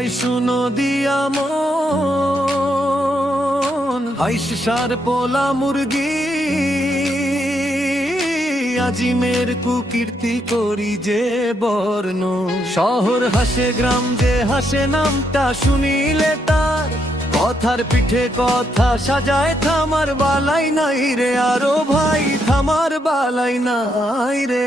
ভাই শুনো দিয়া মন, হাইস সার পোলা মুরগি, আজিমের কুকীর্তি করি যে বর্ণ। শহর হাসে গ্রাম যে হাসে, নামটা শুনিলে তার, কথার পিঠে কথা সাজায় থামার বালাই নাই রে আরো ভাই, থামার বালাই নাই রে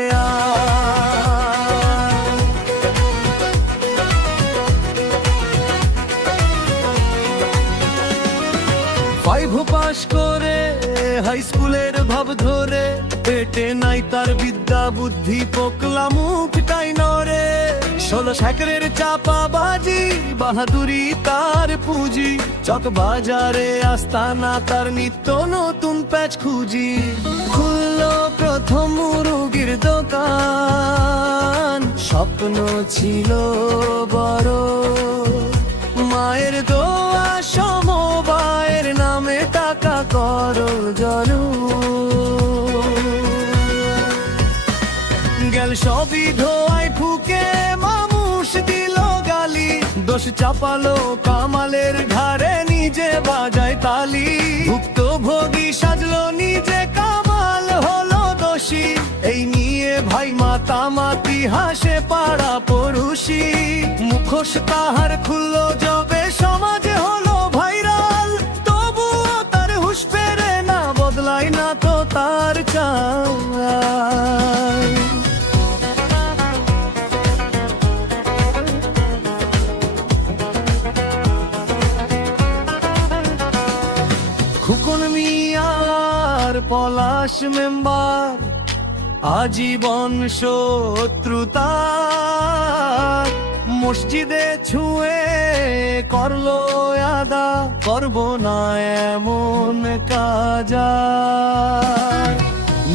ফাইভ পাস করে হাই স্কুলের ভাব ধরে, পেটে নাই তার বিদ্যা বুদ্ধি, পোকলা মুখটাই নরে। 16 সাকরের চাপা বাজি, বাহাদুরি তার পুঁজি, চক বাজারে আস্তানা তার নিত্য নতুন প্যাচ খুঁজি। খুললো প্রথম মুরগির দোকান, স্বপ্ন ছিল বড়, মায়ের দোয়া সমবায়ের নামে টাকা করো জড়ো। গেল সবই ধোয়ায় ফুকে, মানুষ দিল গালি, দোষ চাপালো কামালের ঘাড়ে, নিজে বাজায় তালি। ভুক্তভোগী সাজলো নিজে, কামাল হলো দোষী, এই নিয়ে ভাই মাতামাতি হাসে পাড়া পড়ুশি। মুখোশ তাহার খুললো যবে, সমাজে হলো ভাইরাল, তবুও তার হুঁশ ফেরে না, বদলায় না তো তার চাল। খুকন মিয়ার পলাশ মেম্বার, আজীবন শত্রুতা, মসজিদে ছুঁয়ে করলো আদা, করব না এমন কাজ।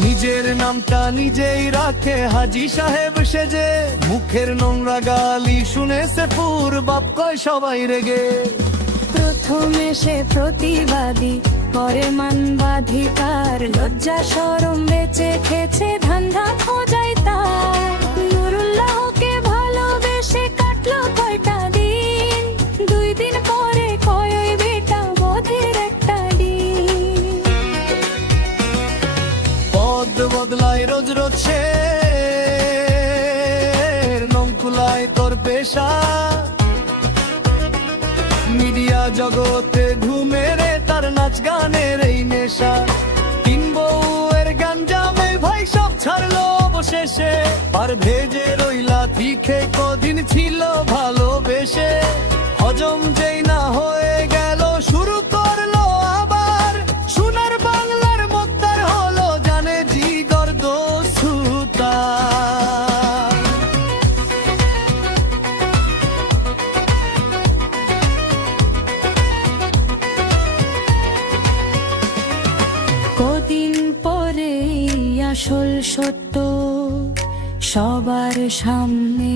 নিজের নামটা নিজেই রাখে হাজি সাহেব সেজে, মুখের নোংরা গালি শুনে সেপুর বাপ কয় সবাই রেগে। প্রথমে সে প্রতিবাদী, করে মানবাধিকার, লজ্জা শরম বেঁচে খেছে, ধান্দা খোঁজাই তার। নুরুল্লাহকে ভালোবেসে কাটলো কয়টা দিন, 2 দিন পরে কয় ওই বেটা বধির একটা ডিম। পদ বদলায় রোজ রোজ সে, নমকুলায় তোর পেশা, মিডিয়া জগতে ঘুমেরে তার নাচ গানের এই নেশা। 3 বউয়ের গাঞ্জামে ভাই সব ছাড়লো অবশেষে, আর ভেজে রইলা থিকে কদিন ছিল ভালোবেসে। হজম যেই না হয়ে গেল, শুরু করলো আবার, সোনার বাংলার মোক্তার হলো জানে জিগর দোস্তুতা। কদিন পরে আসল সত্য সবার সামনে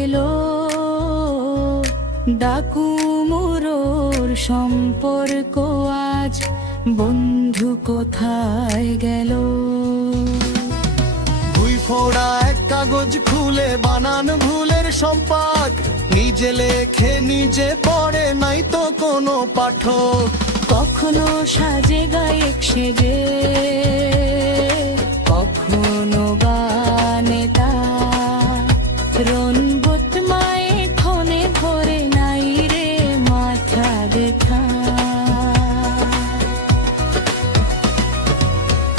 এলো, ডাকু মোরর সম্পর্ক আজ বন্ধু কোথায় গেল। দুই ফোড়া এক কাগজ খুলে বানান ভুলের সম্পাক, নিজে লেখে নিজে পড়ে নাই তো কোনো পাঠক। কখনো সাজে গায়ক সেজে, কখনো গানে রনবত মায়ে ক্ষণে ভরে নাই রে মাথা দেখা।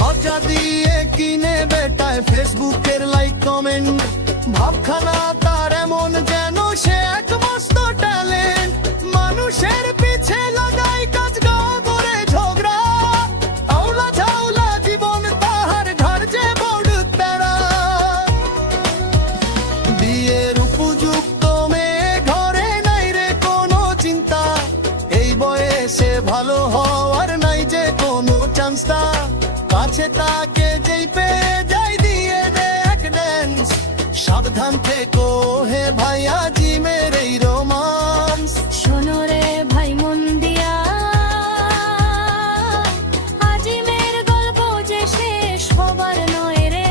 অজা দিয়ে কিনে বেটায় ফেসবুকের লাইক কমেন্ট, ভাবখানা তার এমন যেন সে এক মস্ত ট্যালেন্ট। মানুষের পিছে লাগাই কাজ করে ঝগড়া, আউলা ঝাউলা জীবন তাহার ঘর যে বড় প্যারা। বিয়ের উপযুক্ত মেয়ে ঘরে নাই রে কোনো চিন্তা, এই বয়সে ভালো হওয়ার নাই যে কোনো চান্সটা। কাছে তাকে যেই পেয়ে যাই দিয়ে দে এক ড্যান্স, সাবধান থেকো হে ভাই আজিমের এই রোমান্স। শোনো রে ভাই মন দিয়া, আজিমের গল্প যে শেষ হবার নয় রে।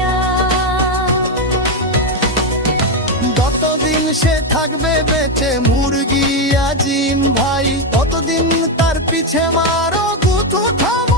যতদিন সে থাকবে বেঁচে মুরগি আজিম ভাই, ততদিন তার পিছে মারো গুথু থাম